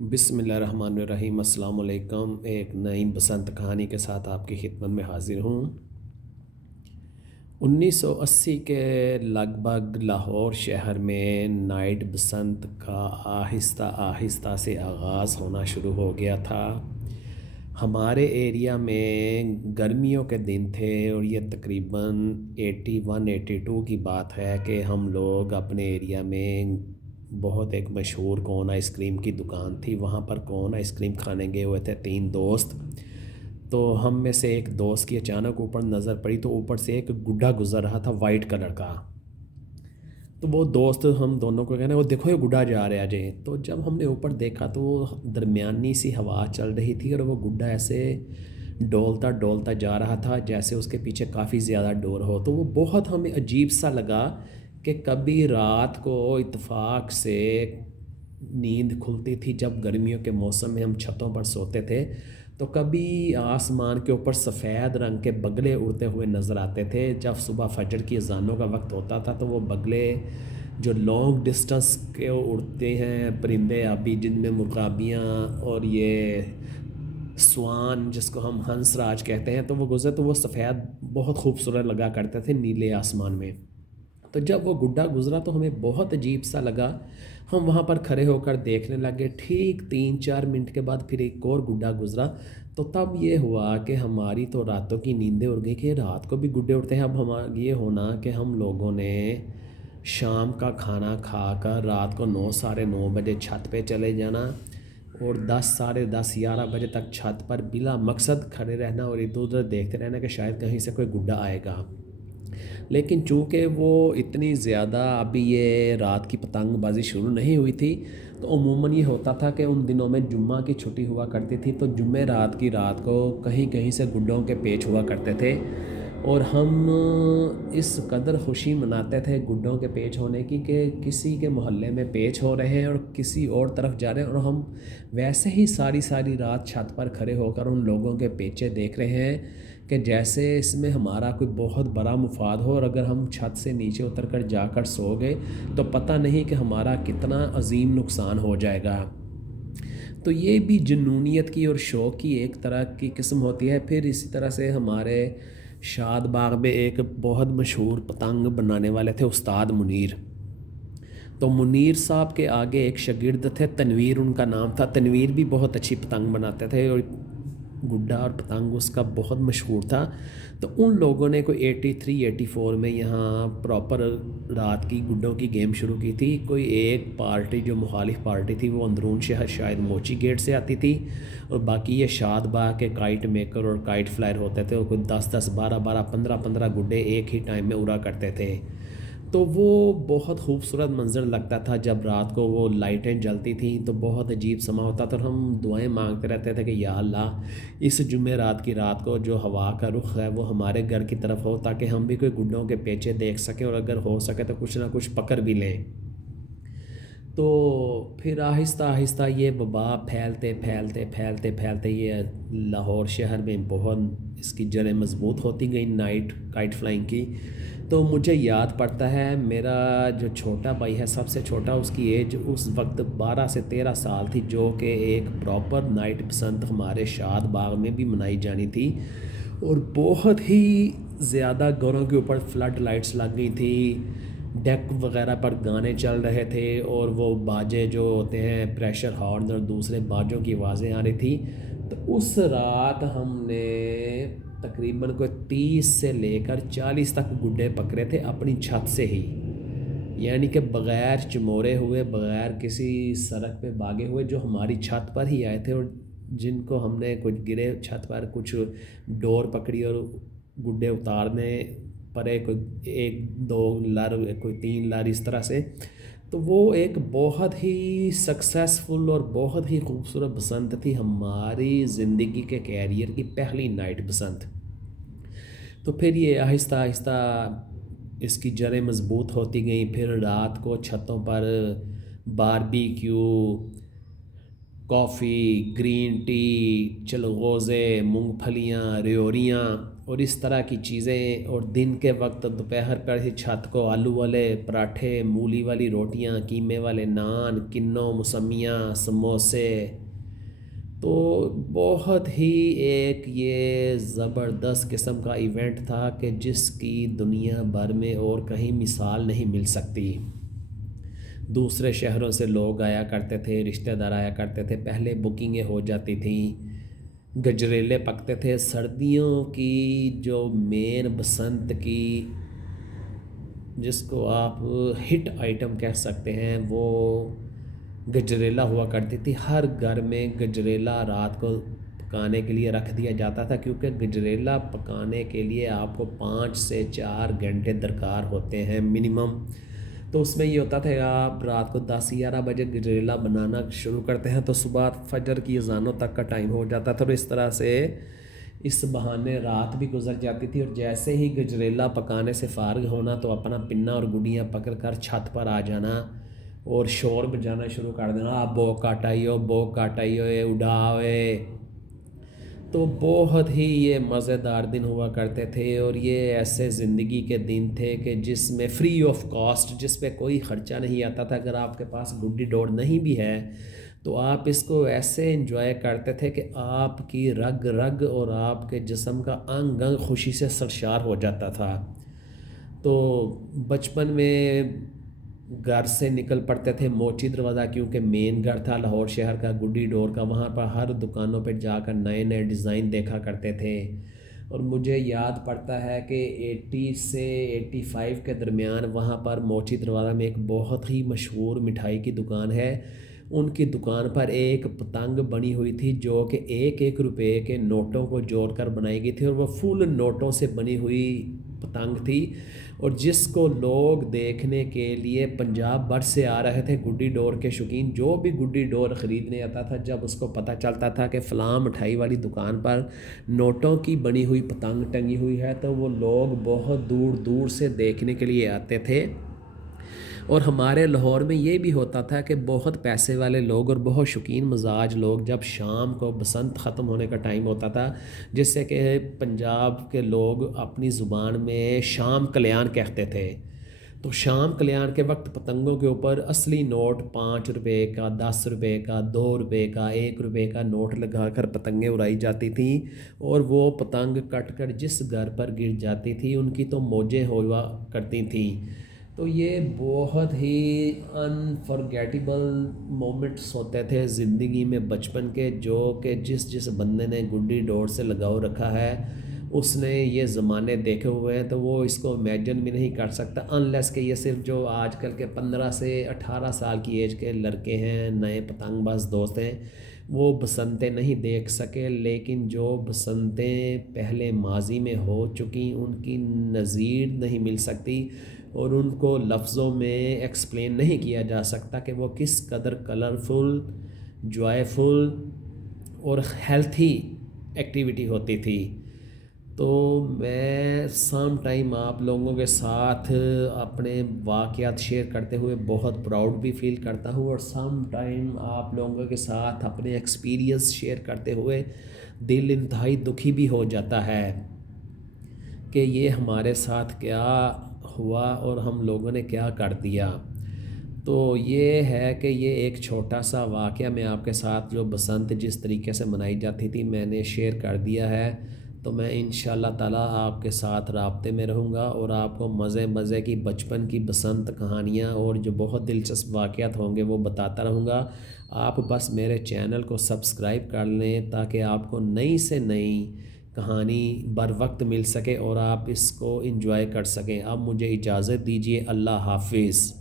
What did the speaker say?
بسم اللہ الرحمن الرحیم۔ السلام علیکم۔ ایک نئی بسنت کہانی کے ساتھ آپ کی خدمت میں حاضر ہوں۔ 1980 کے لگ بھگ لاہور شہر میں نائٹ بسنت کا آہستہ آہستہ سے آغاز ہونا شروع ہو گیا تھا۔ ہمارے ایریا میں گرمیوں کے دن تھے اور یہ تقریباً 81-82 کی بات ہے کہ ہم لوگ اپنے ایریا میں بہت ایک مشہور کون آئس کریم کی دکان تھی، وہاں پر کون آئس کریم کھانے گئے ہوئے تھے 3 دوست۔ تو ہم میں سے ایک دوست کی اچانک اوپر نظر پڑی تو اوپر سے ایک گڈھا گزر رہا تھا وائٹ کلر کا۔ تو وہ دوست ہم دونوں کو کہنا وہ دیکھو یہ گڈھا جا رہا ہے جی۔ تو جب ہم نے اوپر دیکھا تو وہ درمیانی سی ہوا چل رہی تھی اور وہ گڈھا ایسے ڈولتا ڈولتا جا رہا تھا جیسے اس کے پیچھے کافی زیادہ ڈور ہو۔ تو وہ بہت ہمیں عجیب سا لگا کہ کبھی رات کو اتفاق سے نیند کھلتی تھی جب گرمیوں کے موسم میں ہم چھتوں پر سوتے تھے، تو کبھی آسمان کے اوپر سفید رنگ کے بگلے اڑتے ہوئے نظر آتے تھے۔ جب صبح فجر کی اذانوں کا وقت ہوتا تھا تو وہ بگلے جو لانگ ڈسٹنس کے اڑتے ہیں پرندے آبی، جن میں مرغابیاں اور یہ سوان جس کو ہم ہنس راج کہتے ہیں، تو وہ گزرے تو وہ سفید بہت خوبصورت لگا کرتے تھے نیلے آسمان میں۔ تو جب وہ گڈھا گزرا تو ہمیں بہت عجیب سا لگا، ہم وہاں پر کھڑے ہو کر دیکھنے لگے۔ ٹھیک 3-4 منٹ کے بعد پھر ایک اور گڈھا گزرا، تو تب یہ ہوا کہ ہماری تو راتوں کی نیندیں اڑ گئی کہ رات کو بھی گڈھے اڑتے ہیں۔ اب یہ ہونا کہ ہم لوگوں نے شام کا کھانا کھا کر رات کو 9-9:30 بجے چھت پہ چلے جانا اور 10-10:30 11 بجے تک چھت پر بلا مقصد کھڑے رہنا اور ادھر ادھر دیکھتے رہنا کہ شاید کہیں سے کوئی گڈھا آئے گا۔ لیکن چونکہ وہ اتنی زیادہ ابھی یہ رات کی پتنگ بازی شروع نہیں ہوئی تھی، تو عموماً یہ ہوتا تھا کہ ان دنوں میں جمعہ کی چھٹی ہوا کرتی تھی، تو جمعہ رات کی رات کو کہیں کہیں سے گڈوں کے پیچ ہوا کرتے تھے اور ہم اس قدر خوشی مناتے تھے گڈوں کے پیچ ہونے کی کہ کسی کے محلے میں پیچ ہو رہے ہیں اور کسی اور طرف جا رہے ہیں اور ہم ویسے ہی ساری ساری رات چھت پر کھڑے ہو کر ان لوگوں کے پیچے دیکھ رہے ہیں کہ جیسے اس میں ہمارا کوئی بہت بڑا مفاد ہو، اور اگر ہم چھت سے نیچے اتر کر جا کر سو گئے تو پتہ نہیں کہ ہمارا کتنا عظیم نقصان ہو جائے گا۔ تو یہ بھی جنونیت کی اور شوق کی ایک طرح کی قسم ہوتی ہے۔ پھر اسی طرح سے ہمارے شاد باغ میں ایک بہت مشہور پتنگ بنانے والے تھے استاد منیر۔ تو منیر صاحب کے آگے ایک شاگرد تھے، تنویر ان کا نام تھا۔ تنویر بھی بہت اچھی پتنگ بناتے تھے اور گڈھا اور پتنگ اس کا بہت مشہور تھا۔ تو ان لوگوں نے کوئی 83-84 میں یہاں پراپر رات کی گڈوں کی گیم شروع کی تھی۔ کوئی ایک پارٹی جو مخالف پارٹی تھی وہ اندرون شہر شاید موچی گیٹ سے آتی تھی، اور باقی یہ شاد باغ کے کائٹ میکر اور کائٹ فلائر ہوتے تھے، اور کوئی 10-10 12-12 15-15 گڈے ایک ہی ٹائم میں اڑا کرتے تھے۔ تو وہ بہت خوبصورت منظر لگتا تھا جب رات کو وہ لائٹیں جلتی تھیں، تو بہت عجیب سما ہوتا تھا اور ہم دعائیں مانگتے رہتے تھے کہ یا اللہ اس جمعہ رات کی رات کو جو ہوا کا رخ ہے وہ ہمارے گھر کی طرف ہو، تاکہ ہم بھی کوئی گڈوں کے پیچے دیکھ سکیں اور اگر ہو سکے تو کچھ نہ کچھ پکڑ بھی لیں۔ تو پھر آہستہ آہستہ یہ وبا پھیلتے پھیلتے پھیلتے پھیلتے یہ لاہور شہر میں بہت اس کی جڑیں مضبوط ہوتی گئی نائٹ کائٹ فلائنگ کی۔ تو مجھے یاد پڑتا ہے میرا جو چھوٹا بھائی ہے سب سے چھوٹا، اس کی ایج اس وقت 12 سے 13 سال تھی، جو کہ ایک پراپر نائٹ بسنت ہمارے شاد باغ میں بھی منائی جانی تھی، اور بہت ہی زیادہ گھروں کے اوپر فلڈ لائٹس لگ گئی تھی، ڈیک وغیرہ پر گانے چل رہے تھے اور وہ باجے جو ہوتے ہیں پریشر ہارن اور دوسرے باجوں کی آوازیں آ رہی تھی۔ تو اس رات ہم نے تقریباً کوئی 30 سے لے کر 40 تک گڈے پکڑے تھے اپنی چھت سے ہی، یعنی کہ بغیر چمورے ہوئے، بغیر کسی سڑک پہ بھاگے ہوئے، جو ہماری چھت پر ہی آئے تھے اور جن کو ہم نے کچھ گرے چھت پر کچھ ڈور پکڑی اور گڈے اتارنے پڑے، کوئی 1-2 لر کوئی 3 لر اس طرح سے۔ تو وہ ایک بہت ہی سکسیسفل اور بہت ہی خوبصورت بسنت تھی، ہماری زندگی کے کیریئر کی پہلی نائٹ بسنت۔ تو پھر یہ آہستہ آہستہ اس کی جڑیں مضبوط ہوتی گئیں۔ پھر رات کو چھتوں پر باربیکیو، کافی، گرین ٹی، چلغوزے، مونگ پھلیاں، ریوڑیاں اور اس طرح کی چیزیں، اور دن کے وقت دوپہر پر ہی چھت کو آلو والے پراٹھے، مولی والی روٹیاں، قیمے والے نان، کنوں، موسمیاں، سموسے. تو بہت ہی ایک یہ زبردست قسم کا ایونٹ تھا کہ جس کی دنیا بھر میں اور کہیں مثال نہیں مل سکتی. دوسرے شہروں سے لوگ آیا کرتے تھے، رشتہ دار آیا کرتے تھے، پہلے بکنگیں ہو جاتی تھیں، گجریلے پکتے تھے. سردیوں کی جو مین بسنت کی جس کو آپ ہٹ آئٹم کہہ سکتے ہیں وہ گجریلا ہوا کرتی تھی. ہر گھر میں گجریلا رات کو پکانے کے لیے رکھ دیا جاتا تھا، کیونکہ گجریلا پکانے کے لیے آپ کو 5 سے 4 گھنٹے درکار ہوتے ہیں منیمم. تو اس میں یہ ہوتا تھا کہ آپ رات کو 10-11 بجے گجریلا بنانا شروع کرتے ہیں تو صبح فجر کی اذانوں تک کا ٹائم ہو جاتا تھا. اور اس طرح سے اس بہانے رات بھی گزر جاتی تھی. اور جیسے ہی گجریلا پکانے سے فارغ ہونا تو اپنا پنا اور گڈیاں پکڑ کر چھت پر آ جانا اور شور بجانا شروع کر دینا، آپ بو کاٹائیو، بو کاٹائیو، اڑاوے. تو بہت ہی یہ مزیدار دن ہوا کرتے تھے. اور یہ ایسے زندگی کے دن تھے کہ جس میں فری آف کاسٹ، جس پہ کوئی خرچہ نہیں آتا تھا. اگر آپ کے پاس گڈی ڈور نہیں بھی ہے تو آپ اس کو ایسے انجوائے کرتے تھے کہ آپ کی رگ رگ اور آپ کے جسم کا انگ انگ خوشی سے سرشار ہو جاتا تھا. تو بچپن میں گھر سے نکل پڑتے تھے موچی دروازہ، کیونکہ مین گھر تھا لاہور شہر کا گڈی ڈور کا. وہاں پر ہر دکانوں پہ جا کر نئے نئے ڈیزائن دیکھا کرتے تھے. اور مجھے یاد پڑتا ہے کہ 80 سے 85 کے درمیان وہاں پر موچی دروازہ میں ایک بہت ہی مشہور مٹھائی کی دکان ہے. ان کی دکان پر ایک پتنگ بنی ہوئی تھی جو کہ 1-1 روپے کے نوٹوں کو جوڑ کر بنائی گئی تھی، اور وہ فل نوٹوں سے بنی ہوئی پتنگ تھی. اور جس کو لوگ دیکھنے کے لیے پنجاب بھر سے آ رہے تھے، گڈی ڈور کے شوقین جو بھی گڈی ڈور خریدنے آتا تھا، جب اس کو پتہ چلتا تھا کہ فلاں مٹھائی والی دکان پر نوٹوں کی بنی ہوئی پتنگ ٹنگی ہوئی ہے، تو وہ لوگ بہت دور دور سے دیکھنے کے لیے آتے تھے. اور ہمارے لاہور میں یہ بھی ہوتا تھا کہ بہت پیسے والے لوگ اور بہت شوقین مزاج لوگ جب شام کو بسنت ختم ہونے کا ٹائم ہوتا تھا، جس سے کہ پنجاب کے لوگ اپنی زبان میں شام کلیان کہتے تھے، تو شام کلیان کے وقت پتنگوں کے اوپر اصلی نوٹ 5 روپے کا، 10 روپے کا، 2 روپے کا، 1 روپے کا نوٹ لگا کر پتنگیں اڑائی جاتی تھیں. اور وہ پتنگ کٹ کر جس گھر پر گر جاتی تھی ان کی تو موجیں ہوا کرتی تھیں. تو یہ بہت ہی انفارگیٹیبل مومنٹس ہوتے تھے زندگی میں بچپن کے، جو کہ جس بندے نے گڈی ڈور سے لگاؤ رکھا ہے اس نے یہ زمانے دیکھے ہوئے ہیں، تو وہ اس کو امیجن بھی نہیں کر سکتا، انلیس کہ یہ صرف جو آج کل کے 15 سے 18 سال کی ایج کے لڑکے ہیں، نئے پتنگ باز دوست ہیں، وہ بسنتیں نہیں دیکھ سکے. لیکن جو بسنتیں پہلے ماضی میں ہو چکی ان کی نظیر نہیں مل سکتی، اور ان کو لفظوں میں ایکسپلین نہیں کیا جا سکتا کہ وہ کس قدر کلرفل، جوائے-فل اور ہیلتھی ایکٹیویٹی ہوتی تھی. تو میں سم ٹائم آپ لوگوں کے ساتھ اپنے واقعات شیئر کرتے ہوئے بہت پراؤڈ بھی فیل کرتا ہوں، اور سم ٹائم آپ لوگوں کے ساتھ اپنے ایکسپیرینس شیئر کرتے ہوئے دل انتہائی دکھی بھی ہو جاتا ہے کہ یہ ہمارے ساتھ کیا ہوا اور ہم لوگوں نے کیا کر دیا. تو یہ ہے کہ یہ ایک چھوٹا سا واقعہ میں آپ کے ساتھ جو بسنت جس طریقے سے منائی جاتی تھی میں نے شیئر کر دیا ہے. تو میں انشاءاللہ تعالیٰ آپ کے ساتھ رابطے میں رہوں گا اور آپ کو مزے کی بچپن کی بسنت کہانیاں اور جو بہت دلچسپ واقعات ہوں گے وہ بتاتا رہوں گا. آپ بس میرے چینل کو سبسکرائب کر لیں تاکہ آپ کو نئی سے نئی کہانی بر وقت مل سکے اور آپ اس کو انجوائے کر سکیں. اب مجھے اجازت دیجیے، اللہ حافظ.